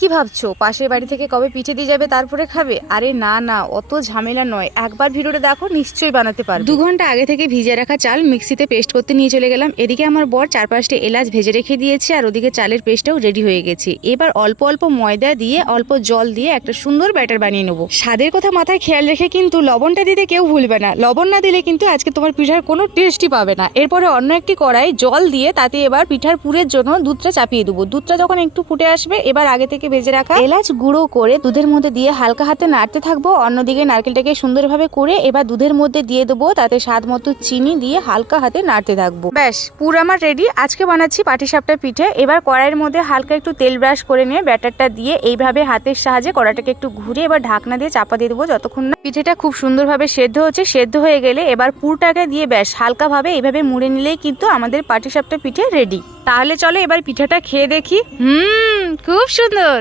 কি ভাবছো পাশের বাড়ি থেকে কবে পিঠে দিয়ে যাবে তারপরে খাবে? আরে না না, অত ঝামেলা নয়, একবার ভিডিওটা দেখো নিশ্চয়ই বানাতে পারবে। 2 ঘন্টা আগে থেকে ভিজে রাখা চাল মিক্সিতে পেস্ট করতে নিয়ে চলে গেলাম। এদিকে আমার বর 4-5টা এলাচ ভেজে রেখে দিয়েছে আর ওদিকে চালের পেস্টটাও রেডি হয়ে গেছে। এবার অল্প অল্প ময়দা দিয়ে অল্প জল দিয়ে একটা সুন্দর ব্যাটার বানিয়ে নেবো। স্বাদের কথা মাথায় খেয়াল রেখে কিন্তু লবণটা দিতে কেউ ভুলবে না, লবণ না দিলে কিন্তু আজকে তোমার পিঠার কোনো টেস্টই পাবে না। এরপরে অন্য একটি কড়াই জল দিয়ে তাতে এবার পিঠার পুরের জন্য দুধটা চাপিয়ে দেবো। দুধটা যখন একটু ফুটে আসবে এবার আগে থেকে ভেজে রাখা এলাচ গুঁড়ো করে দুধের মধ্যে দিয়ে হালকা হাতে নাড়তে থাকবো। অন্যদিকে নারকেলটাকে সুন্দরভাবে করে এবার দুধের মধ্যে দিয়ে দেবো, তাতে স্বাদ মতো চিনি দিয়ে হালকা হাতে নাড়তে থাকবো। ব্যাস পুর আমার রেডি। আজকে বানাচ্ছি পাটিসাপটা পিঠে। এবার কড়াইয়ের মধ্যে হালকা একটু তেল ব্রাশ করে নিয়ে ব্যাটারটা দিয়ে এইভাবে হাতের সাহায্যে কড়াটাকে একটু ঘুরে এবার ঢাকনা দিয়ে চাপা দিয়ে দেবো যতক্ষণ না পিঠেটা খুব সুন্দরভাবে সেদ্ধ হচ্ছে। সেদ্ধ হয়ে গেলে এবার পুরটাকে দিয়ে ব্যাস হালকাভাবে এইভাবে মুড়ে নিলেই কিন্তু আমাদের পাটিসাপটা পিঠে রেডি। তাহলে চলো এবার পিঠাটা খেয়ে দেখি। খুব সুন্দর।